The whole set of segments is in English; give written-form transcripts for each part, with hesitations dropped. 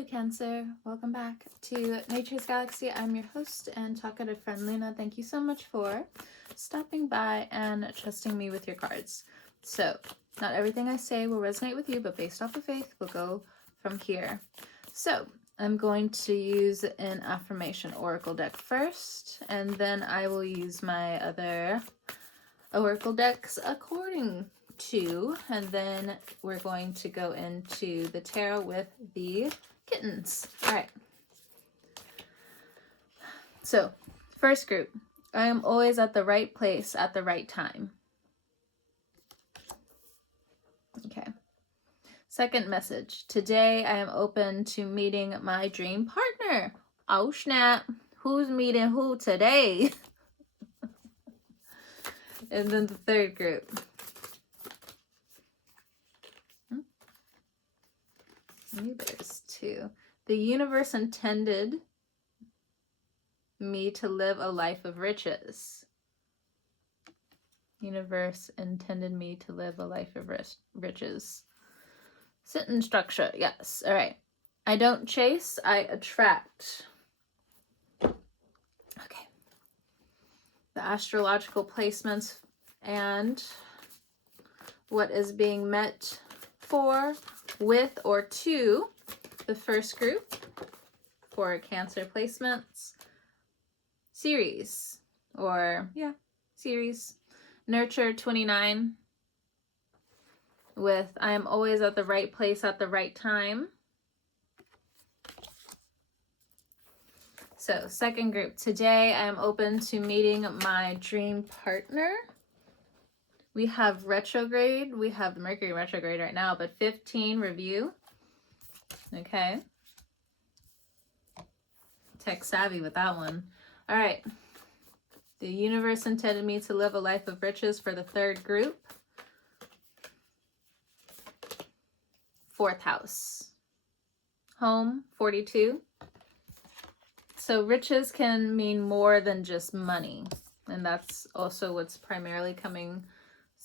Hello, Cancer. Welcome back to Nature's Galaxy. I'm your host and talkative friend, Luna. Thank you so much for stopping by and trusting me with your cards. So, not everything I say will resonate with you, but based off of faith, we'll go from here. So, I'm going to use an affirmation oracle deck first, and then I will use my other oracle decks according to, and then we're going to go into the tarot with the kittens. All right. So, first group, I am always at the right place at the right time. Okay. Second message, today I am open to meeting my dream partner. Oh snap, who's meeting who today? And then the third group. Maybe there's two. The universe intended me to live a life of riches. Universe intended me to live a life of riches. Sentence structure, yes. All right. I don't chase, I attract. Okay. The astrological placements and what is being met for, with, or to the first group for Cancer placements. Series, or series. Nurture 29 with I am always at the right place at the right time. So second group, today I am open to meeting my dream partner. We have retrograde. We have Mercury retrograde right now, but 15 review. Okay. Tech savvy with that one. All right. The universe intended me to live a life of riches for the third group. Fourth house. Home, 42. So riches can mean more than just money. And that's also what's primarily coming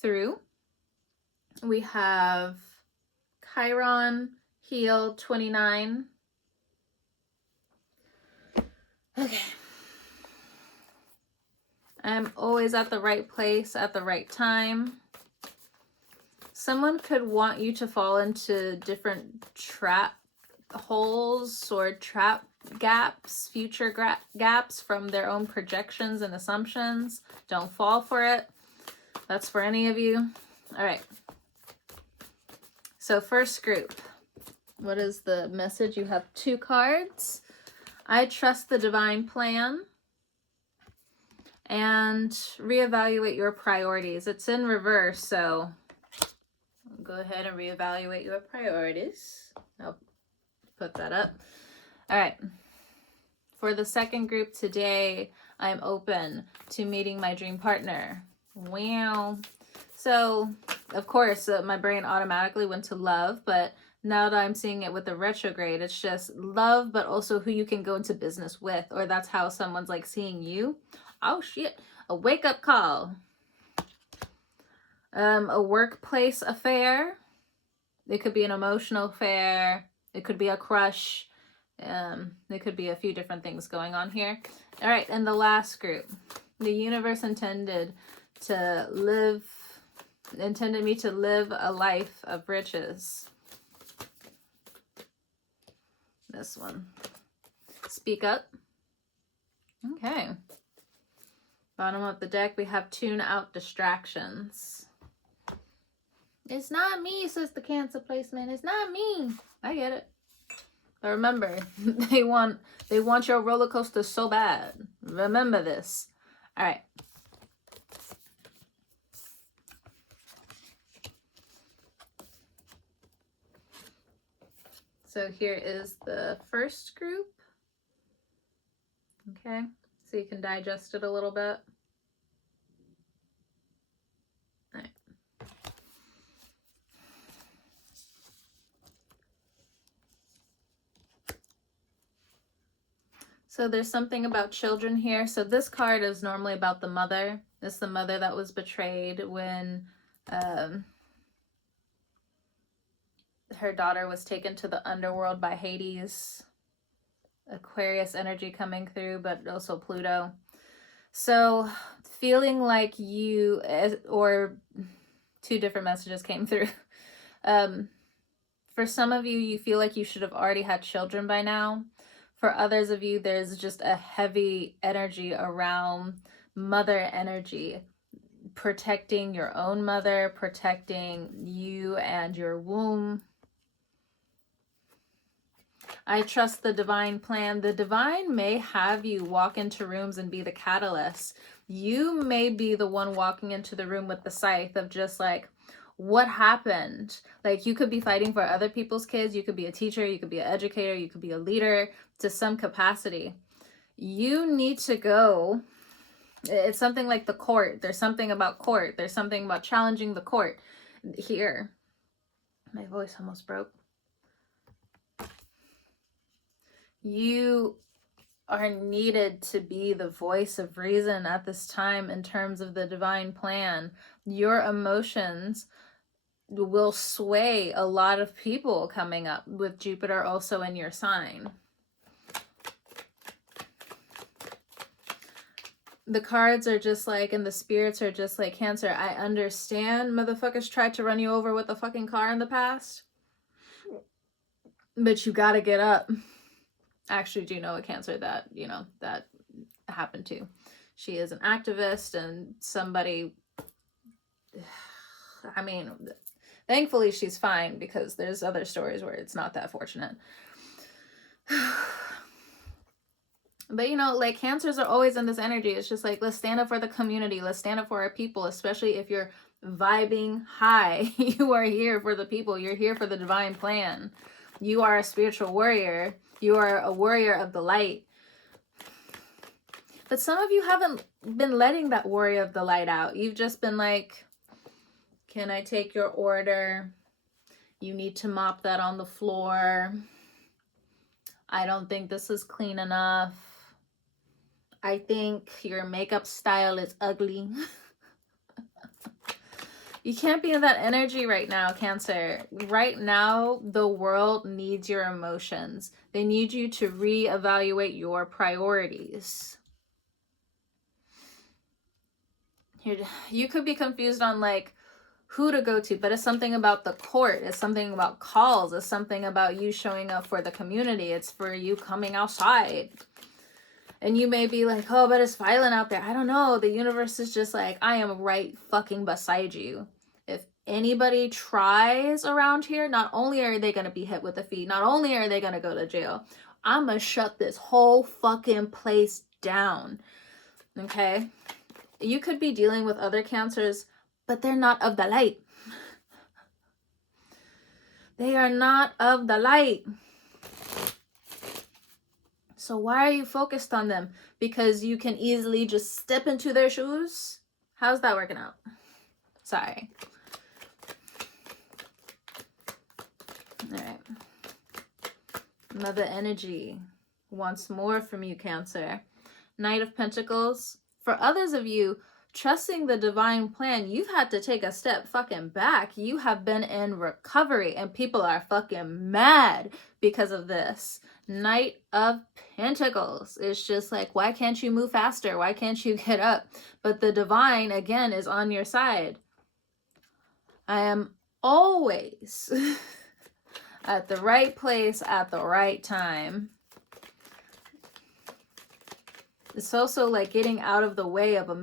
through. We have Chiron, Heal 29. Okay. I'm always at the right place at the right time. Someone could want you to fall into different trap holes or trap gaps, future gaps from their own projections and assumptions. Don't fall for it. That's for any of you. All right. So first group, what is the message? You have two cards. I trust the divine plan. And reevaluate your priorities. It's in reverse, so go ahead and reevaluate your priorities. I'll put that up. All right. For the second group today, I'm open to meeting my dream partner. Wow. So, of course, my brain automatically went to love, but now that I'm seeing it with the retrograde, it's just love, but also who you can go into business with, or that's how someone's like seeing you. Oh shit, a wake-up call. A workplace affair. It could be an emotional affair. It could be a crush. There could be a few different things going on here. All right, and the last group. The universe intended me to live a life of riches. This one. Speak up. Okay. Bottom of the deck, we have tune out distractions. It's not me, says the Cancer placement. It's not me. I get it. But remember, they want your roller coaster so bad. Remember this. All right. So here is the first group. Okay. So you can digest it a little bit. All right. So there's something about children here. So this card is normally about the mother. It's the mother that was betrayed when her daughter was taken to the underworld by Hades. Aquarius energy coming through, but also Pluto. So feeling like you, or two different messages came through. For some of you, you feel like you should have already had children by now. For others of you, there's just a heavy energy around mother energy, protecting your own mother, protecting you and your womb. I trust the divine plan. The divine may have you walk into rooms and be the catalyst. You may be the one walking into the room with the scythe of just like, what happened? Like, you could be fighting for other people's kids. You could be a teacher. You could be an educator. You could be a leader to some capacity. You need to go. It's something like the court. There's something about court. There's something about challenging the court here. My voice almost broke. You are needed to be the voice of reason at this time in terms of the divine plan. Your emotions will sway a lot of people coming up with Jupiter also in your sign. The cards are just like, and the spirits are just like, Cancer, I understand motherfuckers tried to run you over with a fucking car in the past, but you gotta get up. Actually, do you know a Cancer that, you know, that happened to? She is an activist and somebody, I mean, thankfully she's fine, because there's other stories where it's not that fortunate. But, you know, like, Cancers are always in this energy. It's just like, let's stand up for the community. Let's stand up for our people, especially if you're vibing high. You are here for the people. You're here for the divine plan. You are a spiritual warrior. You are a warrior of the light. But some of you haven't been letting that warrior of the light out. You've just been like, can I take your order? You need to mop that on the floor. I don't think this is clean enough. I think your makeup style is ugly. You can't be in that energy right now, Cancer. Right now, the world needs your emotions. They need you to reevaluate your priorities. You could be confused on like who to go to, but it's something about the court. It's something about calls. It's something about you showing up for the community. It's for you coming outside. And you may be like, oh, but it's violent out there. I don't know. The universe is just like, I am right fucking beside you. If anybody tries around here, not only are they going to be hit with a fee, not only are they going to go to jail, I'm going to shut this whole fucking place down. Okay? You could be dealing with other Cancers, but they're not of the light. They are not of the light. So why are you focused on them? Because you can easily just step into their shoes? How's that working out? Sorry. All right. Mother energy wants more from you, Cancer. Knight of Pentacles. For others of you, trusting the divine plan, you've had to take a step fucking back. You have been in recovery and people are fucking mad because of this. Knight of Pentacles. It's just like, why can't you move faster? Why can't you get up? But the divine, again, is on your side. I am always at the right place at the right time. It's also like getting out of the way of a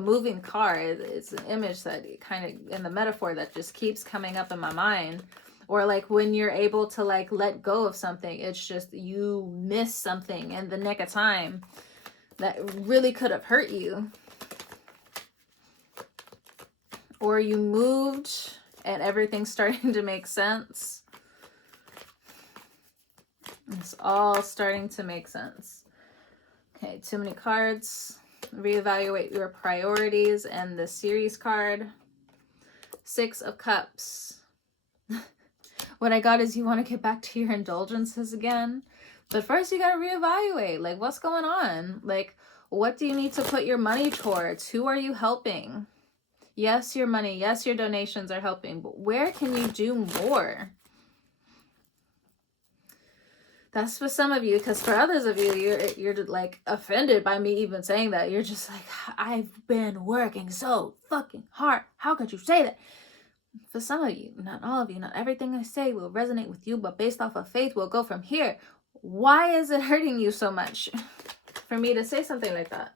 moving car. It's an image that kind of, in the metaphor, that just keeps coming up in my mind. Or like when you're able to like let go of something, it's just you miss something in the nick of time that really could have hurt you. Or you moved and everything's starting to make sense. It's all starting to make sense. Okay, too many cards. Reevaluate your priorities and the series card. 6 of Cups. What I got is you want to get back to your indulgences again. But first you got to reevaluate. Like, what's going on? Like, what do you need to put your money towards? Who are you helping? Yes, your money. Yes, your donations are helping. But where can you do more? That's for some of you, because for others of you, you're like offended by me even saying that. You're just like, I've been working so fucking hard. How could you say that? For some of you, not all of you, not everything I say will resonate with you, but based off of faith, we'll go from here. Why is it hurting you so much for me to say something like that?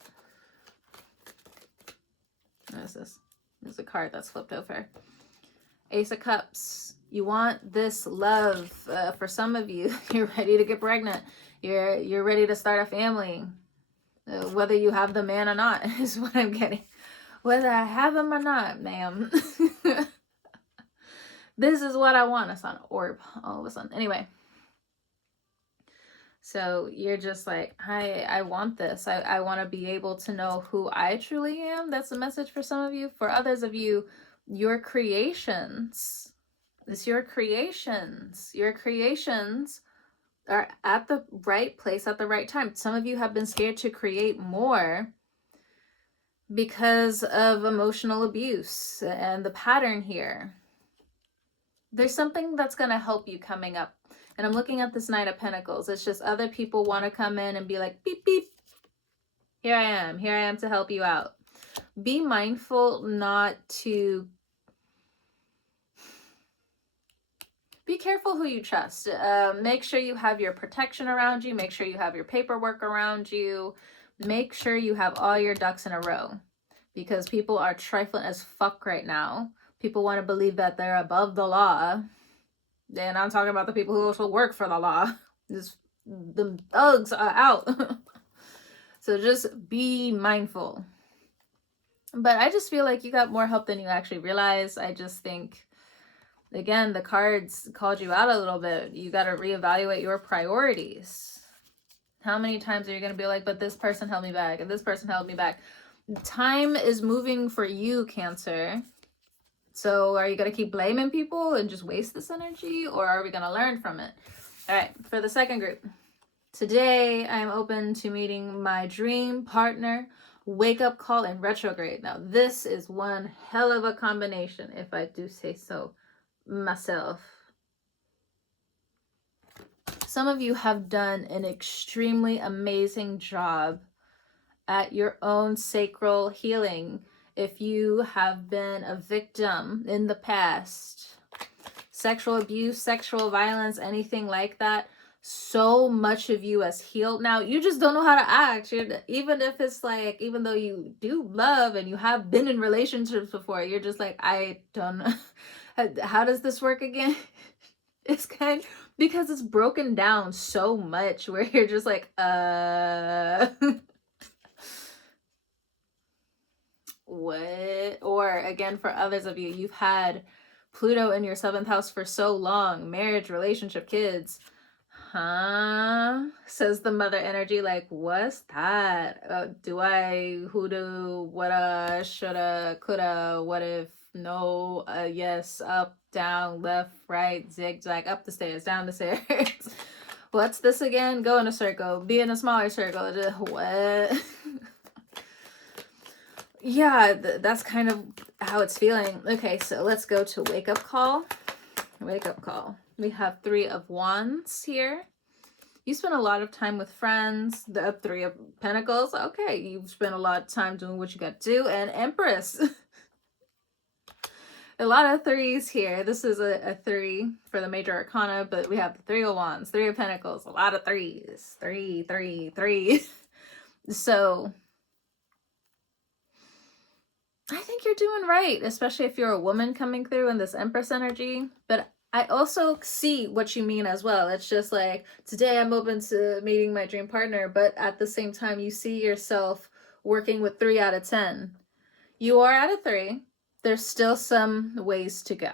What is this? There's a card that's flipped over. Ace of Cups. You want this love. For some of you, you're ready to get pregnant. You're ready to start a family. Whether you have the man or not is what I'm getting. Whether I have him or not, ma'am. This is what I want. It's on orb all of a sudden. Anyway. So you're just like, I want this. I want to be able to know who I truly am. That's a message for some of you. For others of you, your creations. It's your creations. Your creations are at the right place at the right time. Some of you have been scared to create more because of emotional abuse and the pattern here. There's something that's going to help you coming up. And I'm looking at this Knight of Pentacles. It's just other people want to come in and be like, beep, beep. Here I am. Here I am to help you out. Be mindful not to... Be careful who you trust. Make sure you have your protection around you. Make sure you have your paperwork around you. Make sure you have all your ducks in a row. Because people are trifling as fuck right now. People want to believe that they're above the law. And I'm talking about the people who also work for the law. Just, the thugs are out. So just be mindful. But I just feel like you got more help than you actually realize. I just think... Again, the cards called you out a little bit. You got to reevaluate your priorities. How many times are you going to be like, but this person held me back and this person held me back? Time is moving for you, Cancer. So are you going to keep blaming people and just waste this energy? Or are we going to learn from it? All right, for the second group. Today, I am open to meeting my dream partner. Wake up call in retrograde. Now, this is one hell of a combination, if I do say so myself. Some of you have done an extremely amazing job at your own sacral healing. If you have been a victim in the past, sexual abuse, sexual violence, anything like that, so much of you has healed now. You just don't know how to act. Even if it's like, even though you do love and you have been in relationships before, you're just like, I don't know. How does this work again? It's kind of, because it's broken down so much where you're just like, what? Or again, for others of you, you've had Pluto in your 7th house for so long, marriage, relationship, kids. Huh? Says the mother energy, like, what's that? Do I, who do, woulda, shoulda, coulda, what if, no, yes, up, down, left, right, zigzag, up the stairs, down the stairs. What's this again? Go in a circle, be in a smaller circle. What? Yeah, that's kind of how it's feeling. Okay, so let's go to wake up call. Wake up call. We have 3 of Wands here. You spend a lot of time with friends. The 3 of Pentacles. Okay, you've spent a lot of time doing what you got to do. And Empress. A lot of 3s here. This is a 3 for the major arcana, but we have the 3 of Wands, 3 of Pentacles, a lot of 3s. 3, 3, 3. So I think you're doing right, especially if you're a woman coming through in this Empress energy. But I also see what you mean as well. It's just like, today I'm open to meeting my dream partner, but at the same time, you see yourself working with 3 out of 10. You are at a 3. There's still some ways to go,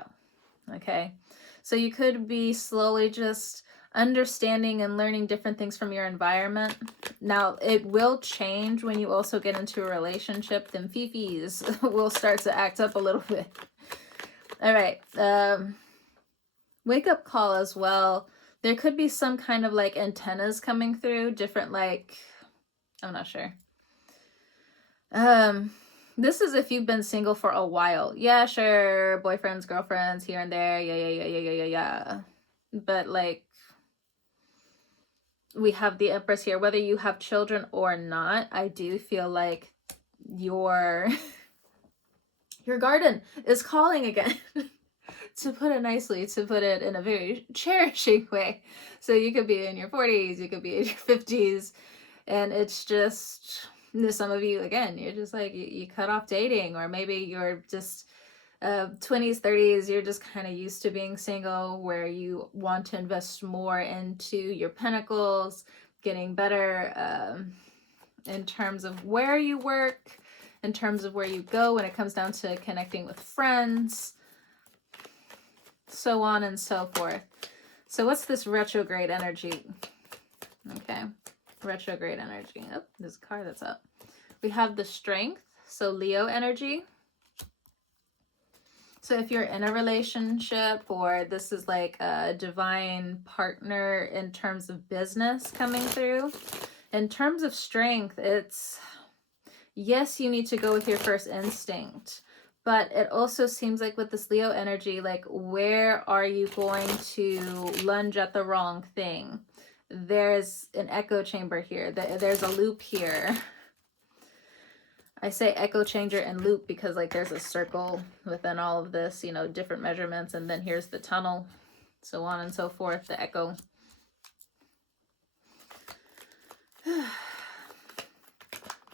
okay? So you could be slowly just understanding and learning different things from your environment. Now, it will change when you also get into a relationship. Them fifis will start to act up a little bit. All right. Wake up call as well. There could be some kind of like antennas coming through, different like, I'm not sure. This is if you've been single for a while. Yeah, sure. Boyfriends, girlfriends, here and there. Yeah. But like, we have the Empress here. Whether you have children or not, I do feel like your garden is calling again. To put it nicely, to put it in a very cherishing way. So you could be in your 40s, you could be in your 50s, and it's just, some of you, again, you're just like, you cut off dating, or maybe you're just 20s, 30s, you're just kind of used to being single, where you want to invest more into your pinnacles, getting better in terms of where you work, in terms of where you go when it comes down to connecting with friends, so on and so forth. So what's this retrograde energy? Okay, retrograde energy. Oh, there's a card that's up. We have the Strength, so Leo energy. So if you're in a relationship, or this is like a divine partner in terms of business coming through, in terms of strength, it's, yes, you need to go with your first instinct. But it also seems like with this Leo energy, like, where are you going to lunge at the wrong thing? There's an echo chamber here. There's a loop here. I say echo changer and loop because, like, there's a circle within all of this, you know, different measurements. And then here's the tunnel, so on and so forth, the echo.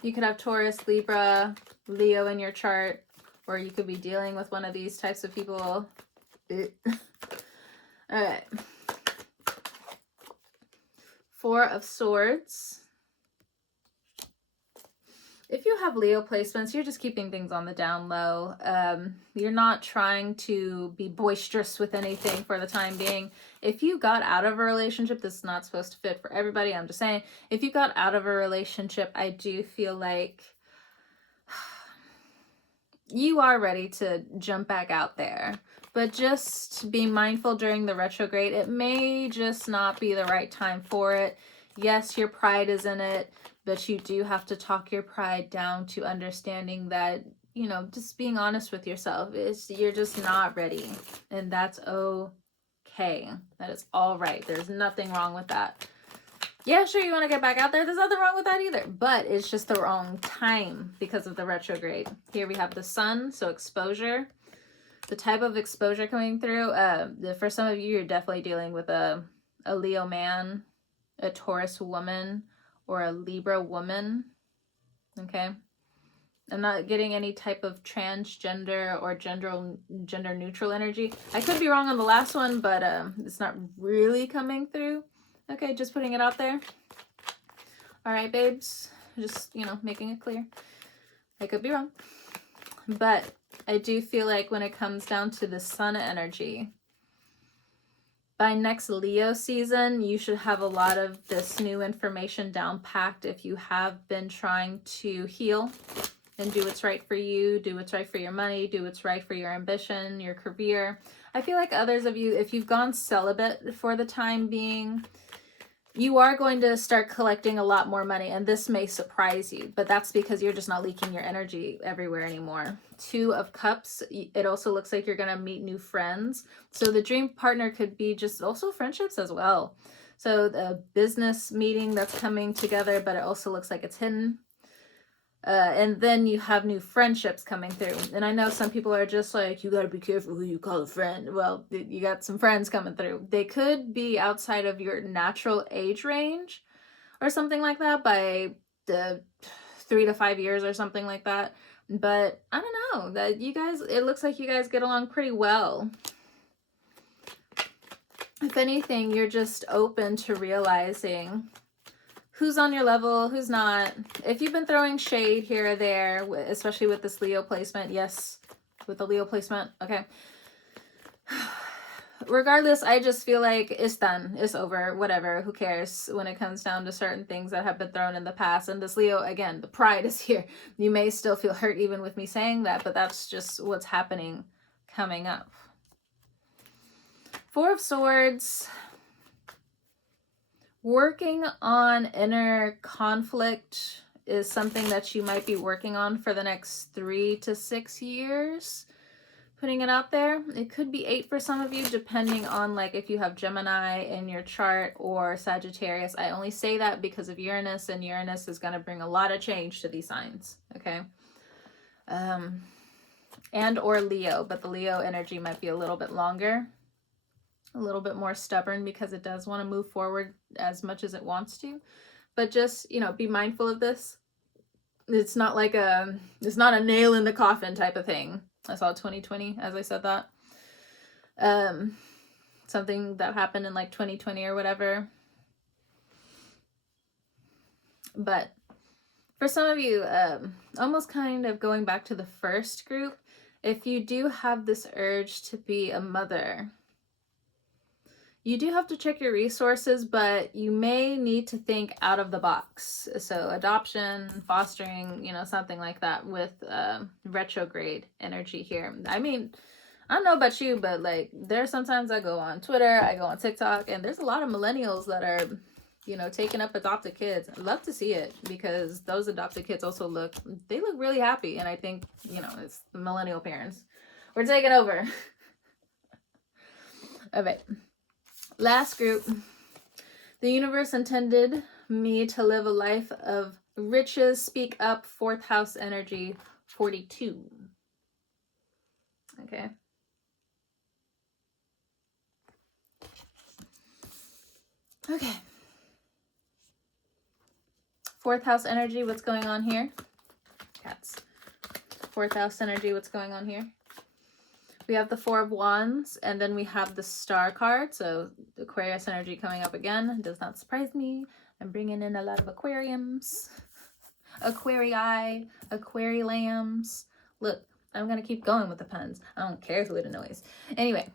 You could have Taurus, Libra, Leo in your chart. Or you could be dealing with one of these types of people. All right. Four of Swords. If you have Leo placements, you're just keeping things on the down low. You're not trying to be boisterous with anything for the time being. If you got out of a relationship, this is not supposed to fit for everybody. I'm just saying, if you got out of a relationship, I do feel like you are ready to jump back out there, but just be mindful during the retrograde. It may just not be the right time for it. Yes, your pride is in it, but you do have to talk your pride down to understanding that, you know, just being honest with yourself. You're just not ready, and that's okay. That is all right. There's nothing wrong with that. Yeah, sure, you want to get back out there. There's nothing wrong with that either. But it's just the wrong time because of the retrograde. Here we have the Sun, so exposure. The type of exposure coming through. For some of you, you're definitely dealing with a Leo man, a Taurus woman, or a Libra woman. Okay? I'm not getting any type of transgender or gender neutral energy. I could be wrong on the last one, but it's not really coming through. Okay, just putting it out there. All right, babes. Just, you know, making it clear. I could be wrong. But I do feel like when it comes down to the Sun energy, by next Leo season, you should have a lot of this new information down packed if you have been trying to heal and do what's right for you, do what's right for your money, do what's right for your ambition, your career. I feel like others of you, if you've gone celibate for the time being, you are going to start collecting a lot more money, and this may surprise you, but that's because you're just not leaking your energy everywhere anymore. Two of Cups, it also looks like you're going to meet new friends. So the dream partner could be just also friendships as well. So the business meeting that's coming together, but it also looks like it's hidden. And then you have new friendships coming through. And I know some people are just like, you got to be careful who you call a friend. Well, you got some friends coming through. They could be outside of your natural age range or something like that by the 3 to 5 years or something like that. But I don't know, that you guys, it looks like you guys get along pretty well. If anything, you're just open to realizing who's on your level, who's not. If you've been throwing shade here or there, especially with this Leo placement, yes, with the Leo placement, okay. Regardless, I just feel like it's done, it's over, whatever, who cares when it comes down to certain things that have been thrown in the past. And this Leo, again, the pride is here. You may still feel hurt even with me saying that, but that's just what's happening coming up. Four of Swords. Working on inner conflict is something that you might be working on for the next 3 to 6 years. putting it out there. It could be 8 for some of you, depending on like if you have Gemini in your chart or Sagittarius. I only say that because of Uranus, and Uranus is going to bring a lot of change to these signs, okay? And or Leo, but the Leo energy might be a little bit longer, a little bit more stubborn, because it does want to move forward as much as it wants to. But just, you know, be mindful of this. It's not like it's not a nail in the coffin type of thing. I saw 2020 as I said that. Something that happened in like 2020 or whatever. But for some of you, almost kind of going back to the first group, if you do have this urge to be a mother, you do have to check your resources, but you may need to think out of the box. So adoption, fostering, you know, something like that with retrograde energy here. I mean, I don't know about you, but like there's sometimes I go on Twitter, I go on TikTok, and there's a lot of millennials that are, you know, taking up adopted kids. I love to see it, because those adopted kids also look really happy. And I think, you know, it's the millennial parents. We're taking over. All right. Last group. The universe intended me to live a life of riches. Speak up. 4th house energy, 42. Okay. Okay. 4th house energy, what's going on here? Cats. 4th house energy, what's going on here? We have the 4 of Wands, and then we have the Star card. So Aquarius energy coming up again. Does not surprise me. I'm bringing in a lot of aquariums. Aquarii, aquarilambs. Look, I'm going to keep going with the puns. I don't care who it annoys. Anyway.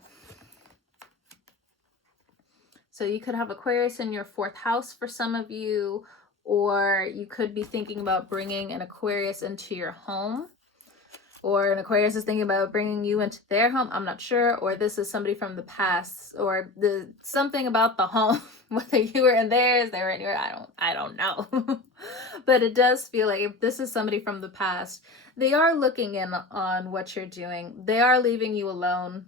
So you could have Aquarius in your 4th house for some of you, or you could be thinking about bringing an Aquarius into your home. Or an Aquarius is thinking about bringing you into their home. I'm not sure. Or this is somebody from the past, or something about the home, whether you were in theirs, they were in yours. I don't know. But it does feel like if this is somebody from the past, they are looking in on what you're doing. They are leaving you alone.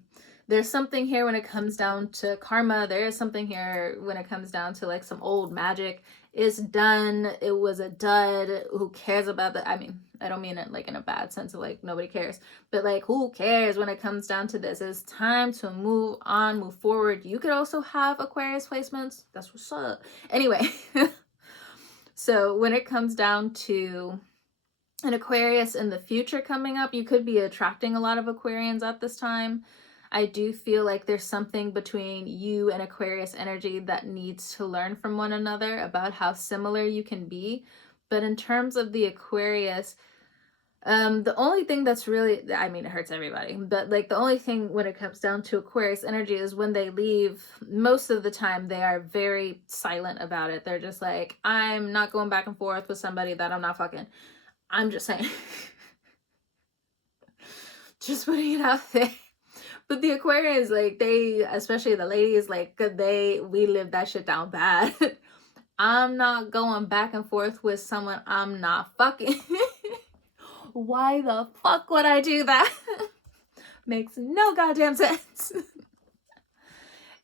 There's something here when it comes down to karma. There is something here when it comes down to like some old magic. It's done. It was a dud. Who cares about that? I mean, I don't mean it like in a bad sense of like nobody cares, but like who cares when it comes down to this? It's time to move on, move forward. You could also have Aquarius placements. That's what's up. Anyway, so when it comes down to an Aquarius in the future coming up, you could be attracting a lot of Aquarians at this time. I do feel like there's something between you and Aquarius energy that needs to learn from one another about how similar you can be. But in terms of the Aquarius, the only thing that's really, I mean, it hurts everybody, but like the only thing when it comes down to Aquarius energy is when they leave, most of the time they are very silent about it. They're just like, I'm not going back and forth with somebody that I'm not fucking. I'm just saying. Just putting it out there. But the Aquarius, like they, especially the ladies, like we live that shit down bad. I'm not going back and forth with someone I'm not fucking. Why the fuck would I do that? Makes no goddamn sense.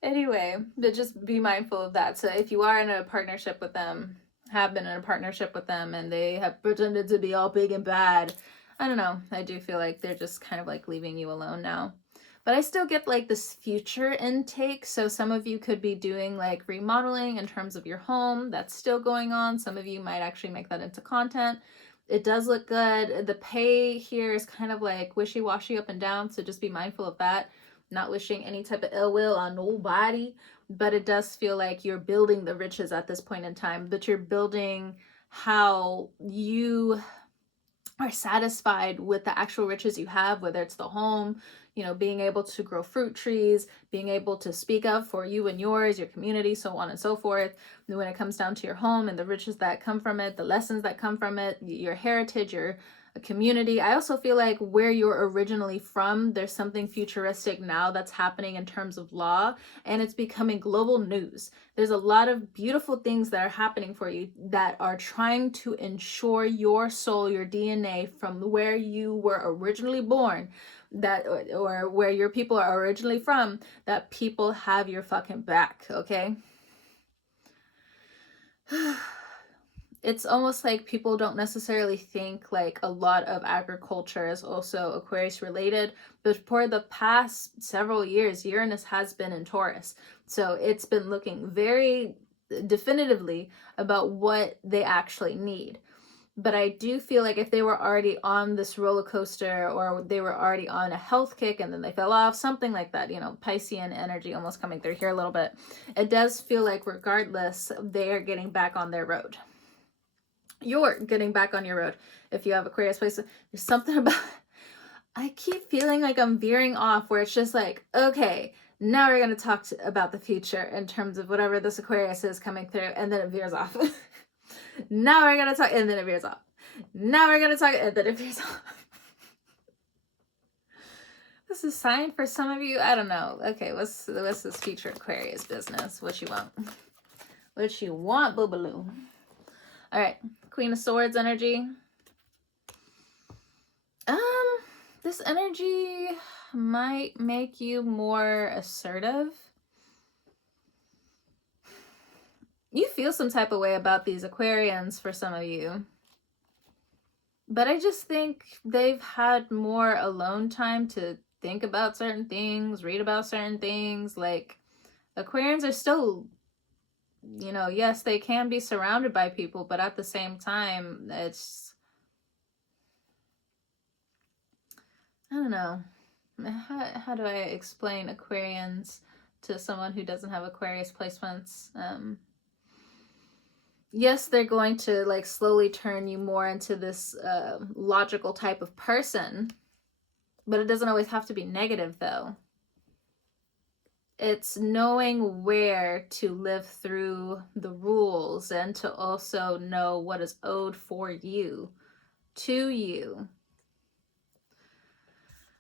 Anyway, but just be mindful of that. So if you are in a partnership with them, have been in a partnership with them, and they have pretended to be all big and bad, I don't know. I do feel like they're just kind of like leaving you alone now. But I still get like this future intake. So some of you could be doing like remodeling in terms of your home. That's still going on. Some of you might actually make that into content. It does look good. The pay here is kind of like wishy-washy up and down. So just be mindful of that. Not wishing any type of ill will on nobody. But it does feel like you're building the riches at this point in time. But you're building how you are satisfied with the actual riches you have, whether it's the home, you know, being able to grow fruit trees, being able to speak up for you and yours, your community, so on and so forth. And when it comes down to your home and the riches that come from it, the lessons that come from it, your heritage, your community. I also feel like where you're originally from, there's something futuristic now that's happening in terms of law, and it's becoming global news. There's a lot of beautiful things that are happening for you that are trying to ensure your soul, your DNA from where you were originally born, that, or where your people are originally from, that people have your fucking back, okay? It's almost like people don't necessarily think like a lot of agriculture is also Aquarius related, but for the past several years, Uranus has been in Taurus. So it's been looking very definitively about what they actually need. But I do feel like if they were already on this roller coaster, or they were already on a health kick and then they fell off, something like that, you know, Piscean energy almost coming through here a little bit, it does feel like regardless, they are getting back on their road. You're getting back on your road. If you have Aquarius place, there's something about, I keep feeling like I'm veering off, where it's just like, okay, now we're going to talk about the future in terms of whatever this Aquarius is coming through, and then it veers off. Now we're gonna talk, and then it veers off. Now we're gonna talk, and then it veers off. This is a sign for some of you. I don't know. Okay, what's this future Aquarius business? What you want? What you want, boobaloo? All right, Queen of Swords energy. This energy might make you more assertive. You feel some type of way about these Aquarians for some of you. But I just think they've had more alone time to think about certain things, read about certain things. Like, Aquarians are still, you know, yes, they can be surrounded by people, but at the same time, it's, I don't know. How do I explain Aquarians to someone who doesn't have Aquarius placements? Yes, they're going to like slowly turn you more into this logical type of person, but it doesn't always have to be negative though. It's knowing where to live through the rules, and to also know what is owed for you, to you.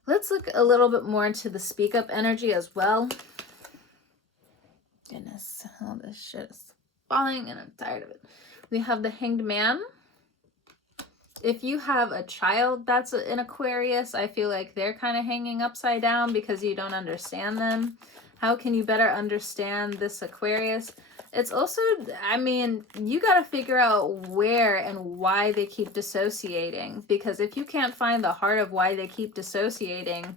Let's look a little bit more into the speak up energy as well. Goodness, all this shit is falling and I'm tired of it. We have the Hanged Man. If you have a child that's an Aquarius, I feel like they're kind of hanging upside down because you don't understand them. How can you better understand this Aquarius? It's also, I mean, you got to figure out where and why they keep dissociating. Because if you can't find the heart of why they keep dissociating,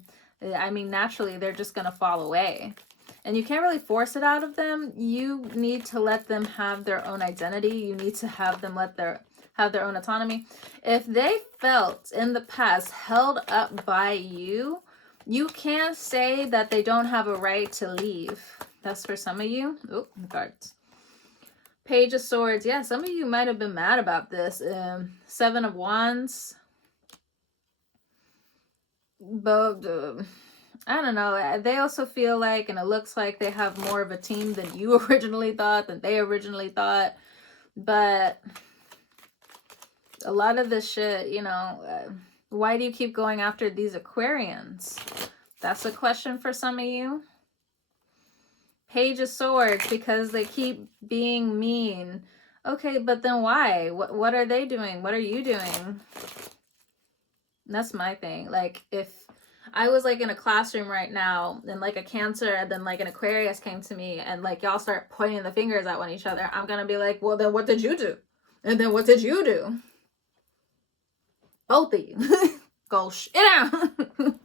I mean, naturally, they're just going to fall away. And you can't really force it out of them. You need to let them have their own identity. You need to have them have their own autonomy. If they felt in the past held up by you, you can't say that they don't have a right to leave. That's for some of you. Oh, cards. Page of Swords. Yeah, some of you might have been mad about this. 7 of Wands. But I don't know. They also feel like, and it looks like they have more of a team than you originally thought, than they originally thought. But a lot of this shit, you know, why do you keep going after these Aquarians? That's a question for some of you. Page of Swords, because they keep being mean. Okay, but then why? What are they doing? What are you doing? That's my thing. Like, if I was like in a classroom right now and like a Cancer and then like an Aquarius came to me and like y'all start pointing the fingers at one each other, I'm gonna be like, well, then what did you do? And then what did you do? Both of you. Go shit down.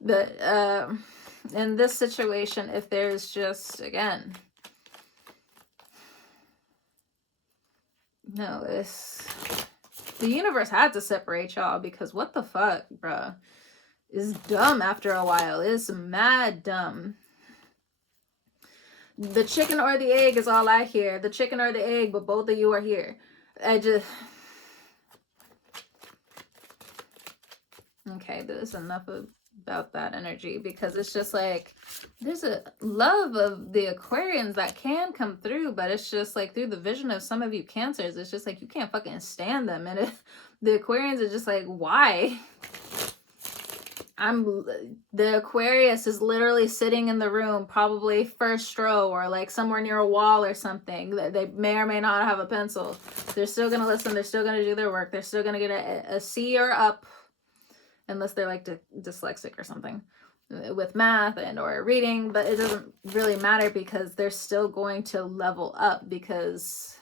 But in this situation, if there's just, again, no, the universe had to separate y'all, because what the fuck, bruh? Is dumb after a while. It's mad dumb. The chicken or the egg is all I hear. The chicken or the egg, but both of you are here. Okay, there's enough about that energy, because it's just like, there's a love of the Aquarians that can come through, but it's just like through the vision of some of you Cancers, it's just like you can't fucking stand them. And the Aquarians are just like, why? The Aquarius is literally sitting in the room, probably first row or like somewhere near a wall or something. They may or may not have a pencil. They're still going to listen. They're still going to do their work. They're still going to get a C or up. unless they're like dyslexic or something with math and or reading, but it doesn't really matter because they're still going to level up. Because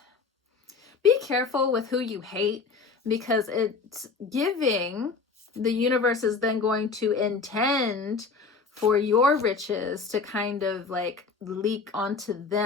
be careful with who you hate, because it's giving, the universe is then going to intend for your riches to kind of like leak onto them.